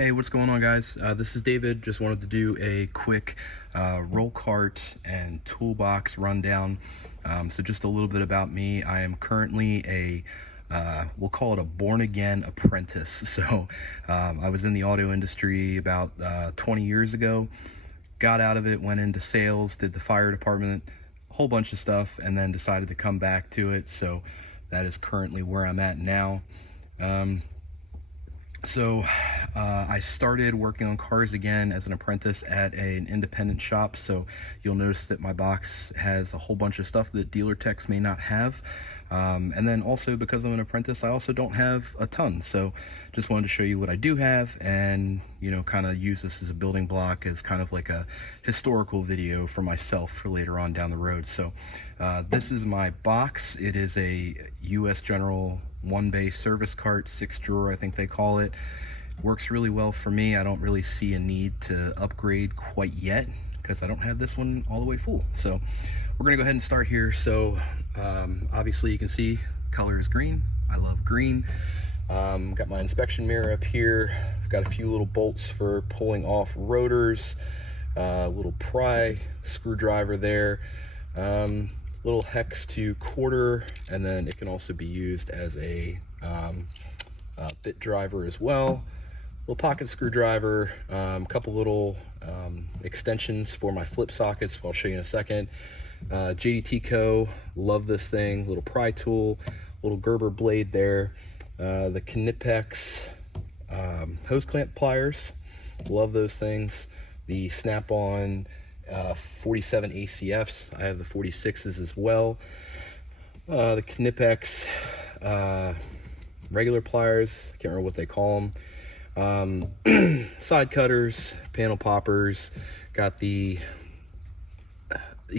Hey, what's going on, guys? This is David. Just wanted to do a quick roll cart and toolbox rundown. So just a little bit about me. I am currently we'll call it a born-again apprentice. So I was in the auto industry about 20 years ago, got out of it, went into sales, did the fire department, a whole bunch of stuff, and then decided to come back to it. So that is currently where I'm at now. I started working on cars again as an apprentice at an independent shop. So you'll notice that my box has a whole bunch of stuff that dealer techs may not have. And then also, because I'm an apprentice, I also don't have a ton. So just wanted to show you what I do have and, kind of use this as a building block, as kind of like a historical video for myself for later on down the road. So this is my box. It is a US General one bay service cart, 6-drawer, I think they call it. Works really well for me. I don't really see a need to upgrade quite yet because I don't have this one all the way full. So we're gonna go ahead and start here. So obviously you can see color is green. I love green. Got my inspection mirror up here. I've got a few little bolts for pulling off rotors, little pry screwdriver there, little hex to quarter, and then it can also be used as a bit driver as well. Little pocket screwdriver, a couple little extensions for my flip sockets, I'll show you in a second. JDT Co, love this thing. Little pry tool, little Gerber blade there. The Knipex hose clamp pliers, love those things. The snap-on 47 ACFs, I have the 46s as well. The Knipex regular pliers, can't remember what they call them. Side cutters, panel poppers. Got these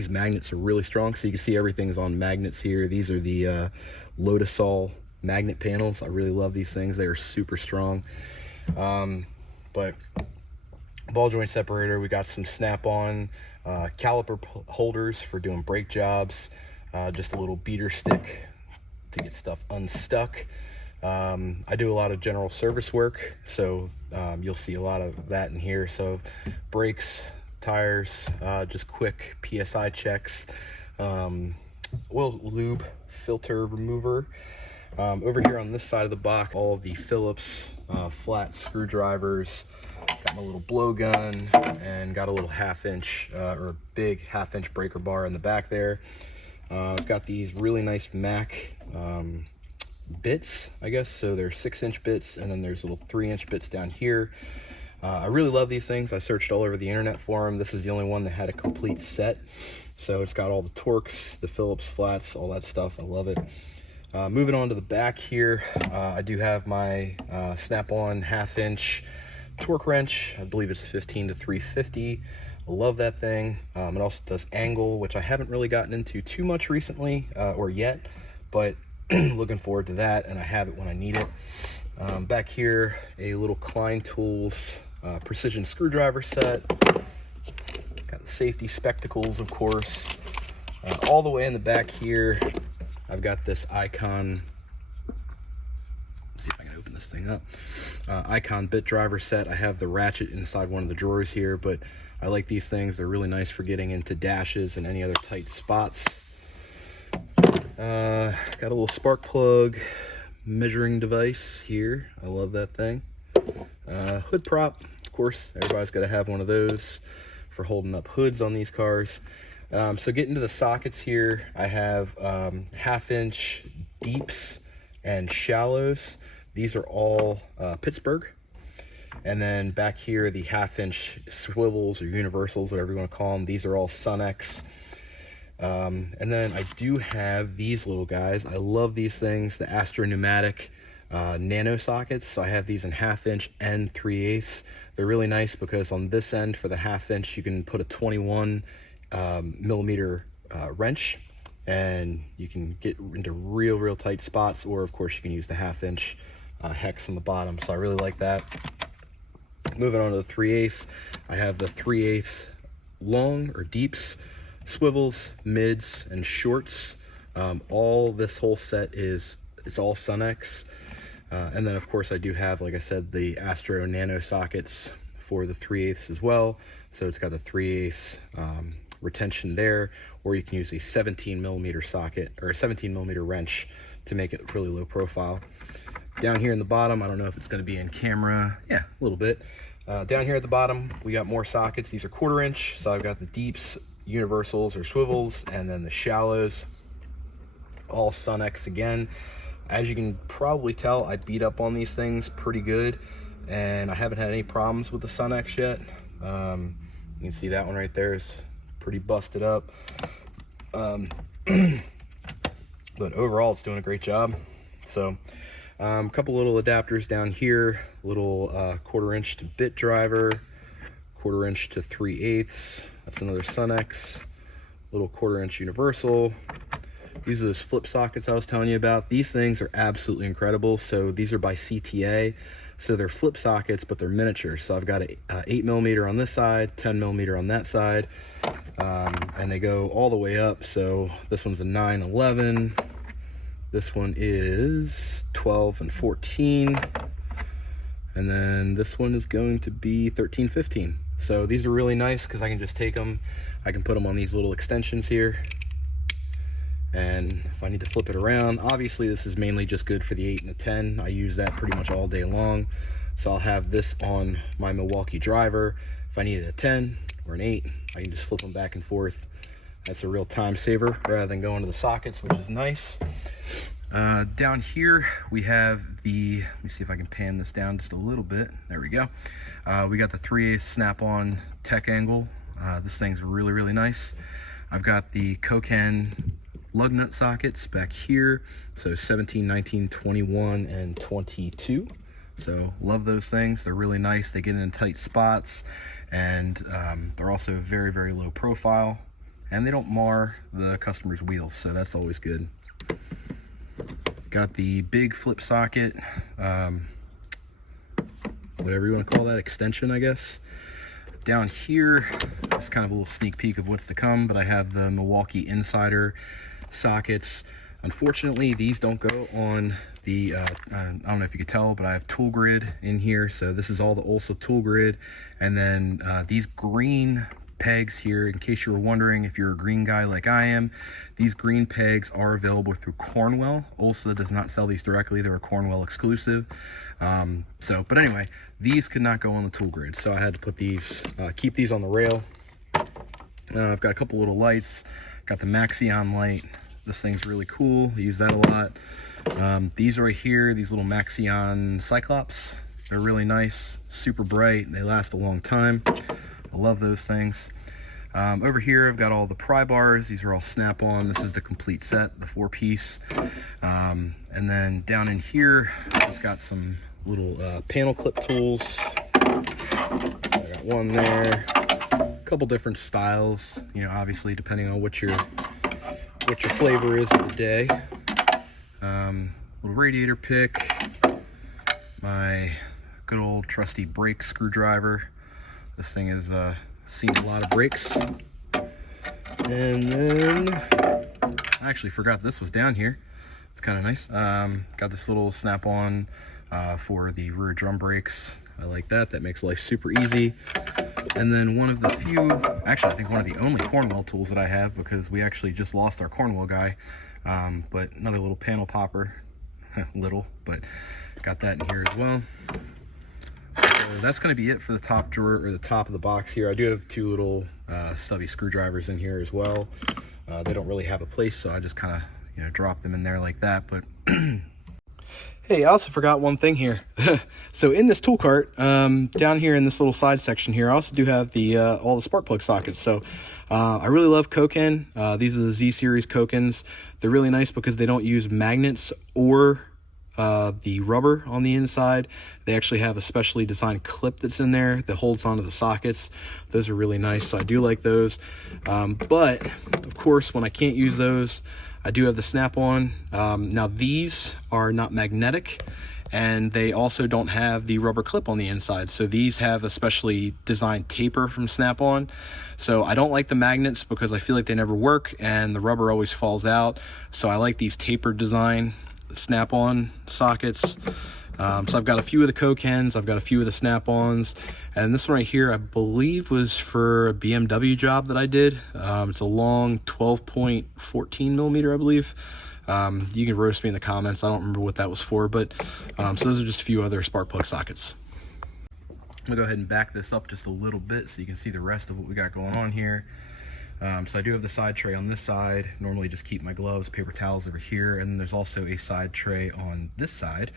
magnets are really strong, so you can see everything's on magnets here. These are the Lotusol magnet panels. I really love these things. They are super strong. But ball joint separator, we got some snap-on caliper holders for doing brake jobs, just a little beater stick to get stuff unstuck. I do a lot of general service work, so you'll see a lot of that in here. So brakes, tires, just quick PSI checks, oil lube filter remover. Over here on this side of the box, all of the Phillips flat screwdrivers. Got my little blowgun and got a little or big half-inch breaker bar in the back there. I've got these really nice Mac bits, I guess. So they're 6-inch bits, and then there's little 3-inch bits down here. I really love these things. I searched all over the internet for them. This is the only one that had a complete set. So it's got all the Torx, the Phillips flats, all that stuff. I love it. Moving on to the back here, I do have my snap-on half-inch torque wrench. I believe it's 15 to 350. I love that thing. It also does angle, which I haven't really gotten into too much recently or yet, but looking forward to that, and I have it when I need it. Back here, a little Klein Tools precision screwdriver set. Got the safety spectacles, of course. All the way in the back here, I've got this Icon. Let's see if I can open this thing up. Icon bit driver set. I have the ratchet inside one of the drawers here, but I like these things. They're really nice for getting into dashes and any other tight spots. Got a little spark plug measuring device here. I love that thing. Hood prop, of course, everybody's got to have one of those for holding up hoods on these cars. So getting to the sockets here, I have half-inch deeps and shallows. These are all Pittsburgh. And then back here, the half-inch swivels or universals, whatever you want to call them. These are all Sunex. And then I do have these little guys. I love these things, the Astro Pneumatic nano sockets. So I have these in half-inch and 3/8. They're really nice because on this end for the half-inch, you can put a 21 millimeter wrench, and you can get into real tight spots, or of course you can use the half-inch hex on the bottom. So I really like that. Moving on to the 3/8, I have the 3/8 long or deeps, swivels, mids, and shorts. All this whole set it's all Sunex. And then of course I do have, like I said, the Astro Nano sockets for the 3/8 as well. So it's got the 3/8 retention there, or you can use a 17mm socket or a 17mm wrench to make it really low profile. Down here in the bottom, I don't know if it's going to be in camera, yeah, a little bit. Down here at the bottom, we got more sockets. These are 1/4 inch, so I've got the deeps, universals or swivels, and then the shallows, all Sunex again. As you can probably tell, I beat up on these things pretty good, and I haven't had any problems with the Sunex yet. You can see that one right there is pretty busted up. But overall, it's doing a great job. So a couple little adapters down here, little 1/4 inch to bit driver, 1/4 inch to 3/8. That's another Sunex, little 1/4 inch universal. These are those flip sockets I was telling you about. These things are absolutely incredible. So these are by CTA. So they're flip sockets, but they're miniature. So I've got a 8mm on this side, 10mm on that side, and they go all the way up. So this one's a 9/11. This one is 12 and 14. And then this one is going to be 13/15. So these are really nice because I can just take them, I can put them on these little extensions here. And if I need to flip it around, obviously this is mainly just good for the 8 and the 10. I use that pretty much all day long. So I'll have this on my Milwaukee driver. If I needed a 10 or an 8, I can just flip them back and forth. That's a real time saver rather than going to the sockets, which is nice. Down here we have the, let me see if I can pan this down just a little bit. There we go. We got the 3/8 snap-on tech angle. This thing's really, really nice. I've got the Koken lug nut sockets back here, so 17, 19, 21, and 22. So love those things. They're really nice. They get in tight spots, and they're also very, very low profile, and they don't mar the customer's wheels, so that's always good. Got the big flip socket, whatever you want to call that, extension, I guess. Down here, it's kind of a little sneak peek of what's to come, but I have the Milwaukee Insider sockets. Unfortunately, these don't go on the, I don't know if you could tell, but I have tool grid in here. So this is all the Olsa tool grid. And then these green pegs here, in case you were wondering if you're a green guy like I am, these green pegs are available through Cornwell. Olsa does not sell these directly. They're a Cornwell exclusive. But anyway, these could not go on the tool grid. So I had to put these, keep these on the rail. I've got a couple little lights. Got the Maxion light. This thing's really cool. I use that a lot. These right here, these little Maxion Cyclops, they're really nice, super bright. They last a long time. I love those things. Over here, I've got all the pry bars. These are all snap-on. This is the complete set, the 4-piece. And then down in here, I've just got some little panel clip tools. I got one there. Couple different styles, you know, obviously depending on what your flavor is of the day. Little radiator pick, my good old trusty brake screwdriver. This thing has seen a lot of brakes. And then I actually forgot this was down here. It's kind of nice. Got this little snap-on for the rear drum brakes. I like that. That makes life super easy. And then one of the few, actually I think one of the only Cornwell tools that I have, because we actually just lost our Cornwell guy, but another little panel popper, little, but got that in here as well. So that's going to be it for the top drawer, or the top of the box here. I do have two little stubby screwdrivers in here as well. They don't really have a place, so I just kind of, you know, drop them in there like that. But hey, I also forgot one thing here. So in this tool cart, down here in this little side section here, I also do have the all the spark plug sockets. So I really love Koken. These are the Z series Kokens. They're really nice because they don't use magnets or the rubber on the inside. They actually have a specially designed clip that's in there that holds onto the sockets. Those are really nice, so I do like those. But of course, when I can't use those, I do have the snap-on. Now these are not magnetic, and they also don't have the rubber clip on the inside. So these have a specially designed taper from Snap-on. So I don't like the magnets because I feel like they never work and the rubber always falls out. So I like these tapered design Snap-on sockets. So I've got a few of the Kokens, I've got a few of the Snap-ons, and this one right here I believe was for a BMW job that I did. It's a long 12.14 millimeter, I believe. You can roast me in the comments, I don't remember what that was for, but so those are just a few other spark plug sockets. I'm gonna go ahead and back this up just a little bit so you can see the rest of what we got going on here. So I do have the side tray on this side. Normally just keep my gloves, paper towels over here, and then there's also a side tray on this side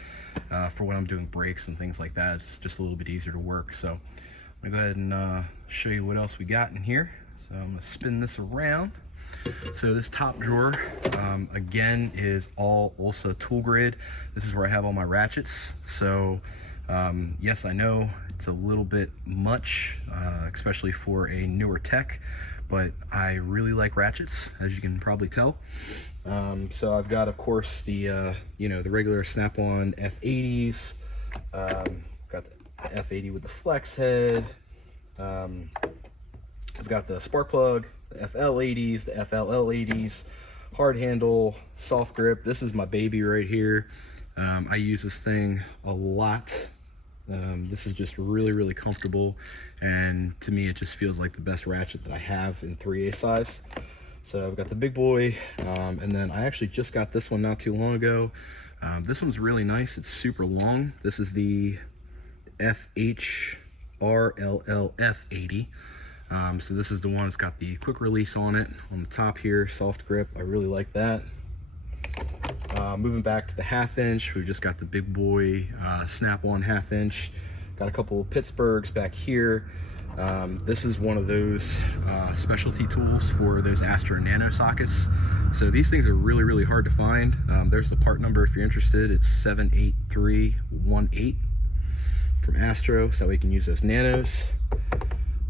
for when I'm doing brakes and things like that. It's just a little bit easier to work. So I'm gonna go ahead and show you what else we got in here. So I'm gonna spin this around. So this top drawer, again, is all also tool grid. This is where I have all my ratchets. So yes, I know it's a little bit much, especially for a newer tech, but I really like ratchets, as you can probably tell. So I've got, of course, the you know, the regular Snap-on F80s. Got the F80 with the flex head. I've got the spark plug, the FL80s, the FLL80s, hard handle, soft grip. This is my baby right here. I use this thing a lot. This is just really comfortable, and to me it just feels like the best ratchet that I have in 3/8 size. So I've got the big boy, and then I actually just got this one not too long ago. This one's really nice. It's super long. This is the FHRLLF80. So this is the one that's got the quick release on it on the top here, soft grip. I really like that. Moving back to the 1/2 inch, we've just got the big boy Snap-on 1/2 inch. Got a couple of Pittsburghs back here. This is one of those specialty tools for those Astro Nano sockets. So these things are really hard to find. There's the part number if you're interested. It's 78318 from Astro, so we can use those nanos.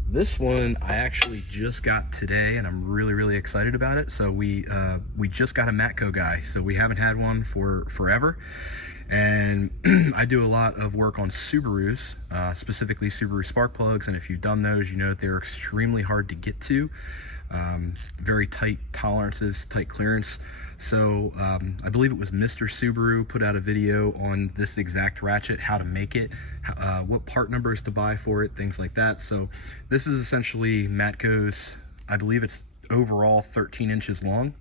This one I actually just got today, and I'm really excited about it. So we just got a Matco guy, so we haven't had one for forever. And I do a lot of work on Subarus, specifically Subaru spark plugs, and if you've done those, you know that they're extremely hard to get to. Very tight tolerances, tight clearance. So I believe it was Mr. Subaru put out a video on this exact ratchet, how to make it, what part numbers to buy for it, things like that. So this is essentially Matco's, I believe it's overall 13 inches long.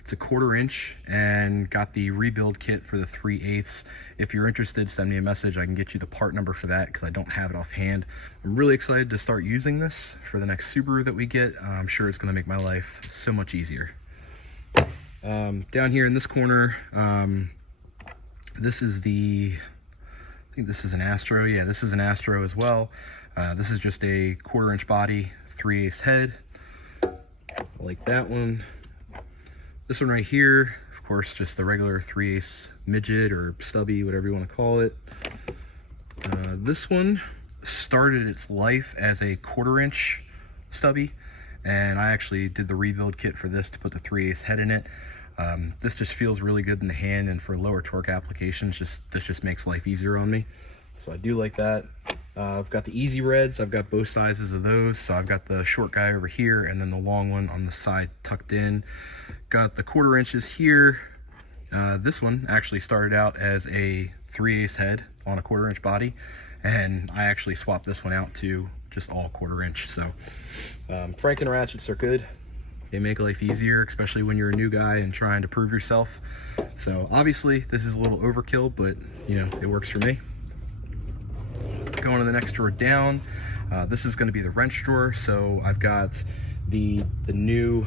It's a 1/4 inch, and got the rebuild kit for the 3/8. If you're interested, send me a message. I can get you the part number for that because I don't have it offhand. I'm really excited to start using this for the next Subaru that we get. I'm sure it's going to make my life so much easier. Down here in this corner, this is the, I think this is an Astro. Yeah, this is an Astro as well. This is just a 1/4 inch body, 3/8 head. I like that one. This one right here, of course, just the regular 3/8 midget or stubby, whatever you want to call it. This one started its life as a 1/4 inch stubby, and I actually did the rebuild kit for this to put the 3/8 head in it. This just feels really good in the hand, and for lower torque applications, this just makes life easier on me. So I do like that. I've got the Easy Reds. I've got both sizes of those. So I've got the short guy over here, and then the long one on the side tucked in. Got the 1/4 inches here. This one actually started out as a 3/8 head on a 1/4 inch body, and I actually swapped this one out to just all 1/4 inch. So Franken ratchets are good. They make life easier, especially when you're a new guy and trying to prove yourself. So obviously this is a little overkill, but you know, it works for me. Going to the next drawer down, this is going to be the wrench drawer. So I've got the new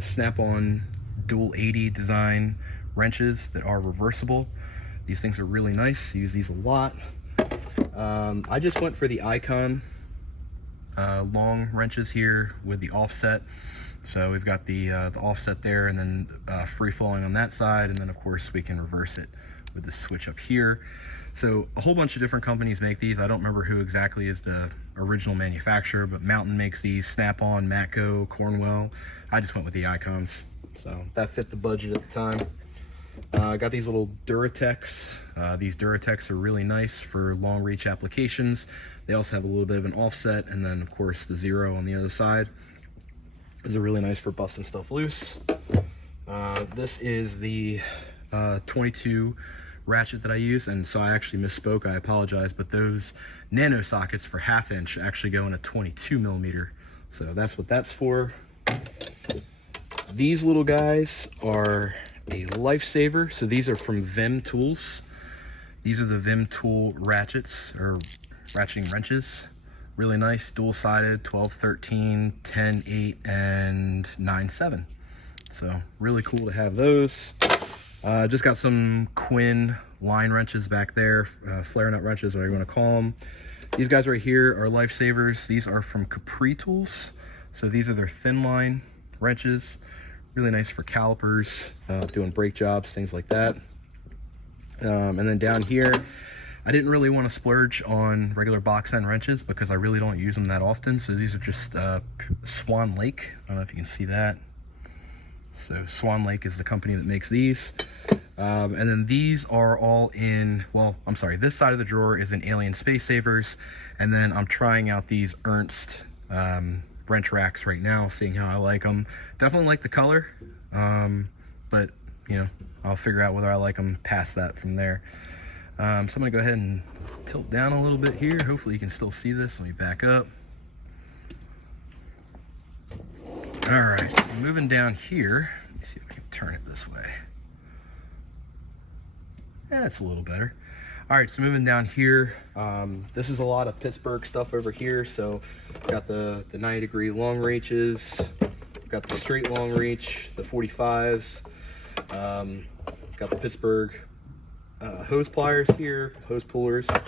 Snap-on dual 80 design wrenches that are reversible. These things are really nice. I use these a lot. I just went for the Icon long wrenches here with the offset. So we've got the offset there, and then free flowing on that side, and then of course we can reverse it with the switch up here. So a whole bunch of different companies make these. I don't remember who exactly is the original manufacturer, but Mountain makes these, Snap-on, Matco, Cornwell. I just went with the Icons, so that fit the budget at the time. I got these little Duratex. These Duratex are really nice for long reach applications. They also have a little bit of an offset, and then of course the zero on the other side. These are really nice for busting stuff loose. This is the 22 ratchet that I use, and so I actually misspoke, I apologize, but those nano sockets for 1/2 inch actually go in a 22 millimeter. So that's what that's for. These little guys are a lifesaver. So these are from Vim Tools. These are the Vim Tool ratchets, or ratcheting wrenches. Really nice, dual-sided, 12-13, 10-8, and 9-7. So really cool to have those. Just got some Quinn line wrenches back there, flare nut wrenches, whatever you want to call them. These guys right here are lifesavers. These are from Capri Tools. So these are their thin line wrenches. Really nice for calipers, doing brake jobs, things like that. And then down here, I didn't really want to splurge on regular box end wrenches because I really don't use them that often. So these are just Swan Lake. I don't know if you can see that. So Swan Lake is the company that makes these. And then these are all in, well, I'm sorry, this side of the drawer is in Alien Space Savers. And then I'm trying out these Ernst wrench racks right now, seeing how I like them. Definitely like the color, but you know, I'll figure out whether I like them past that from there. So I'm gonna go ahead and tilt down a little bit here. Hopefully you can still see this. Let me back up. All right, so moving down here, let me see if I can turn it this way. Yeah, that's a little better. All right, so moving down here, this is a lot of Pittsburgh stuff over here. So got the 90-degree long reaches, got the straight long reach, the 45s, got the Pittsburgh hose pliers here, hose pullers. I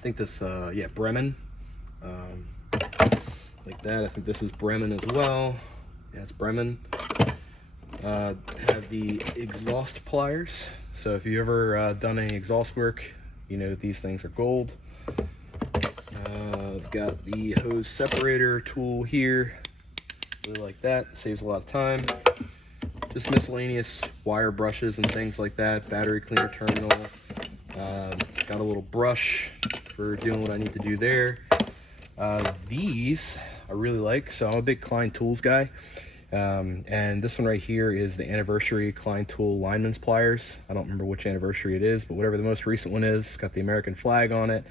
think this, yeah, Bremen, like that. I think this is Bremen as well. Yeah, it's Bremen. Have the exhaust pliers. So if you ever done any exhaust work, you know these things are gold. I've got the hose separator tool here. Really like that. Saves a lot of time. Just miscellaneous wire brushes and things like that. Battery cleaner terminal. Got a little brush for doing what I need to do there. These I really like. So I'm a big Klein Tools guy. And this one right here is the anniversary Klein Tool lineman's pliers. I don't remember which anniversary it is, but whatever the most recent one is, it's got the American flag on it.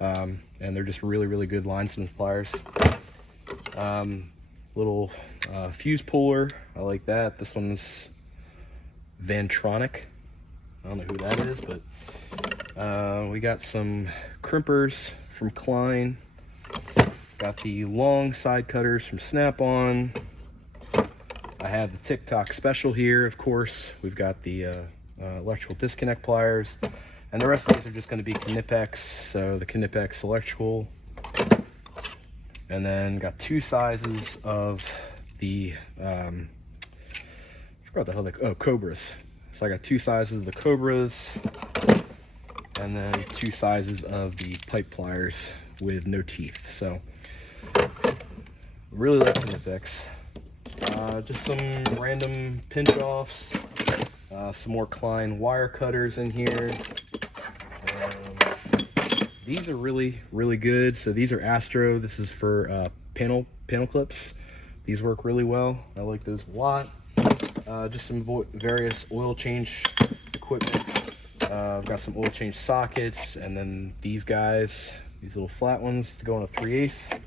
And they're just really, really good lineman's pliers. Little fuse puller, I like that. This one's Vantronic. I don't know who that is, but we got some crimpers from Klein. Got the long side cutters from Snap-on. I have the TikTok special here, of course. We've got the electrical disconnect pliers. And the rest of these are just going to be Knipex. So the Knipex electrical. And then got two sizes of the, I forgot what the hell they, oh, Cobras. So I got two sizes of the Cobras. And then two sizes of the pipe pliers with no teeth. So really like Knipex. Just some random pinch offs, some more Klein wire cutters in here. These are really, really good. So these are Astro. This is for panel clips. These work really well. I like those a lot. Just some various oil change equipment. I've got some oil change sockets, and then these guys, these little flat ones to go on a 3/8.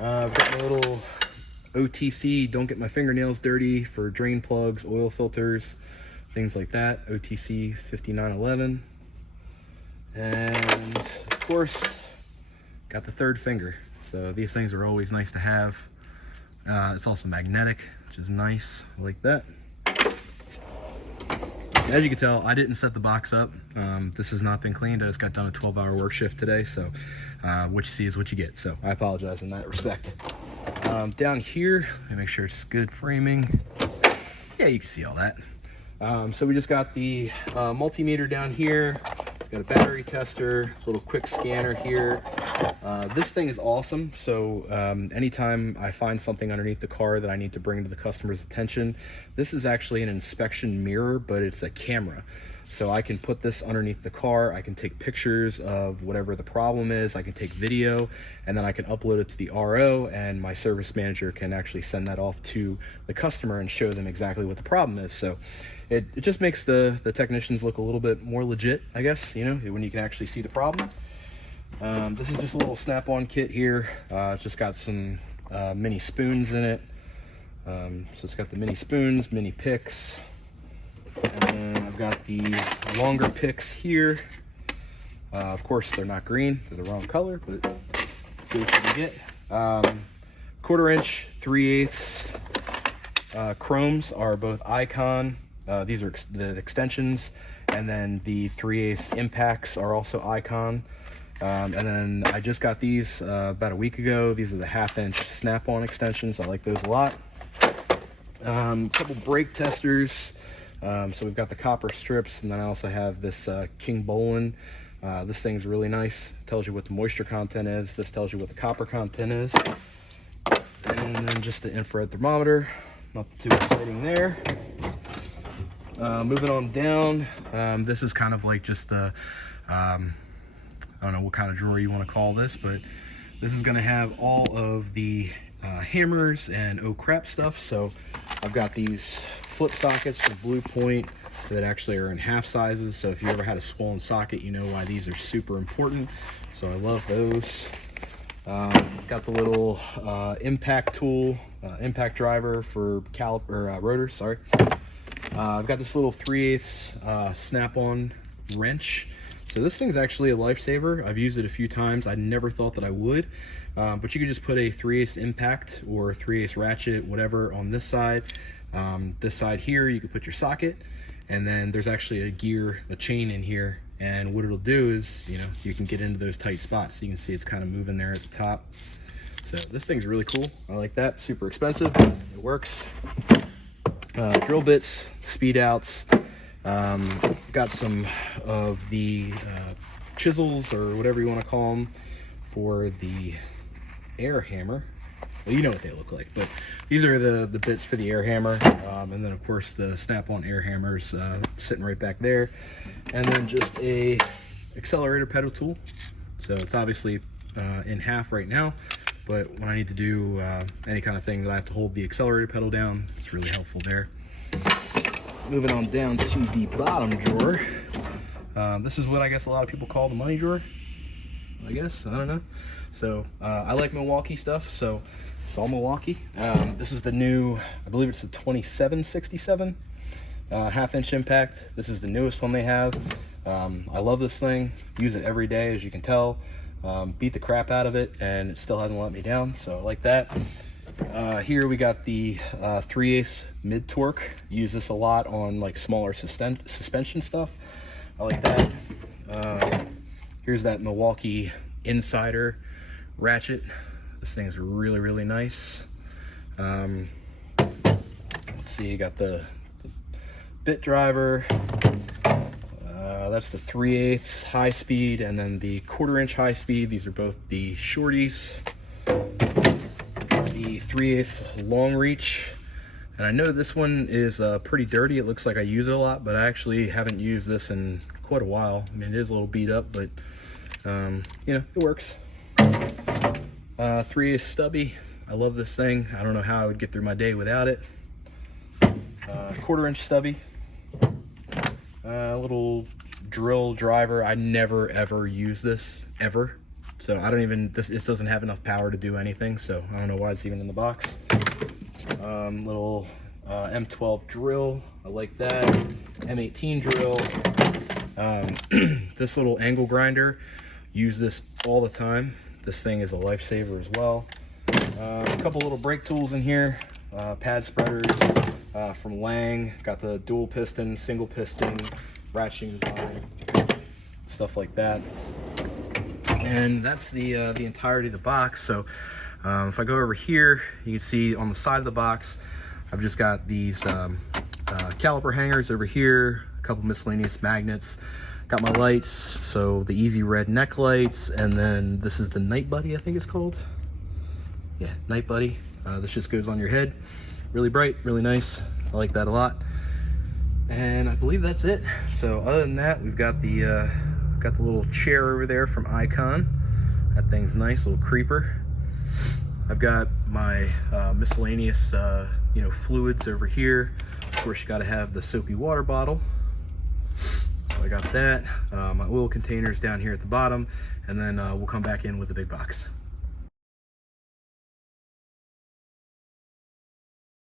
I've got my little OTC, don't get my fingernails dirty, for drain plugs, oil filters, things like that. OTC 5911. And of course, got the third finger. So these things are always nice to have. It's also magnetic, which is nice. I like that. As you can tell, I didn't set the box up. This has not been cleaned. I just got done a 12-hour work shift today. So what you see is what you get. So I apologize in that respect. Down here, let me make sure it's good framing. Yeah, you can see all that. So we just got the multimeter down here. Got a battery tester, a little quick scanner here. This thing is awesome. So anytime I find something underneath the car that I need to bring to the customer's attention, this is actually an inspection mirror, but it's a camera. So I can put this underneath the car, I can take pictures of whatever the problem is, I can take video, and then I can upload it to the RO, and my service manager can actually send that off to the customer and show them exactly what the problem is. So it just makes the technicians look a little bit more legit, I guess, you know, when you can actually see the problem. This is just a little snap-on kit here. It's just got some mini spoons in it. So it's got the mini spoons, mini picks, and then I've got the longer picks here. Of course, they're not green, they're the wrong color, but do what you can get. 1/4 inch, 3/8 chromes are both Icon. These are the extensions, and then the 3/8 impacts are also Icon. And then I just got these about a week ago. These are the 1/2 inch snap-on extensions. I like those a lot. A couple brake testers. So we've got the copper strips, and then I also have this King Bolin. This thing's really nice. It tells you what the moisture content is. This tells you what the copper content is. And then just the infrared thermometer. Nothing too exciting there. Moving on down, this is kind of like just the, I don't know what kind of drawer you want to call this, but this is going to have all of the hammers and oh crap stuff. So I've got these flip sockets from Blue Point that actually are in half sizes. So if you ever had a swollen socket, you know why these are super important. So I love those. Got the little impact tool, impact driver for rotor, sorry. I've got this little 3/8 snap-on wrench. So this thing's actually a lifesaver. I've used it a few times. I never thought that I would, but you can just put a 3/8 impact or 3/8 ratchet, whatever, on this side. This side here, you can put your socket, and then there's actually a chain in here. And what it'll do is, you know, you can get into those tight spots. So you can see it's kind of moving there at the top. So this thing's really cool. I like that. Super expensive. It works. Drill bits, speed outs. Got some of the chisels, or whatever you want to call them, for the air hammer. Well, you know what they look like, but these are the bits for the air hammer. And then of course the snap-on air hammers sitting right back there. And then just a accelerator pedal tool. So it's obviously in half right now, but when I need to do any kind of thing that I have to hold the accelerator pedal down, it's really helpful there. Moving on down to the bottom drawer. This is what I guess a lot of people call the money drawer, I guess, I don't know. So I like Milwaukee stuff, so it's all Milwaukee. This is the new, I believe it's the 2767 1/2 inch impact. This is the newest one they have. I love this thing, use it every day, as you can tell. Beat the crap out of it, and it still hasn't let me down, so I like that. Here we got the 3/8 mid torque. Use this a lot on like smaller suspension stuff. I like that. Here's that Milwaukee Insider ratchet. This thing's really, really nice. Let's see, you got the bit driver. That's the 3/8 high speed, and then the 1/4 inch high speed. These are both the shorties. The 3/8 long reach, and I know this one is pretty dirty. It looks like I use it a lot, but I actually haven't used this in quite a while. I mean, it is a little beat up, but you know, it works. 3/8 stubby. I love this thing. I don't know how I would get through my day without it. 1/4 inch stubby. Little drill driver. I never ever use this ever, so I don't even, this doesn't have enough power to do anything, so I don't know why it's even in the box. Little M12 drill. I like that. M18 drill. This little angle grinder, use this all the time. This thing is a lifesaver as well. A couple little brake tools in here. Pad spreaders from Lang. Got the dual piston, single piston, ratcheting design, stuff like that. And that's the entirety of the box. So if I go over here, you can see on the side of the box, I've just got these caliper hangers over here, a couple miscellaneous magnets. Got my lights, so the easy red neck lights, and then this is the Night Buddy, I think it's called. Yeah, Night Buddy. This just goes on your head. Really bright, really nice. I like that a lot. And I believe that's it. So other than that, we've got the little chair over there from Icon. That thing's nice, little creeper. I've got my miscellaneous you know, fluids over here. Of course, you got to have the soapy water bottle. So I got that. My oil containers down here at the bottom, and then we'll come back in with the big box.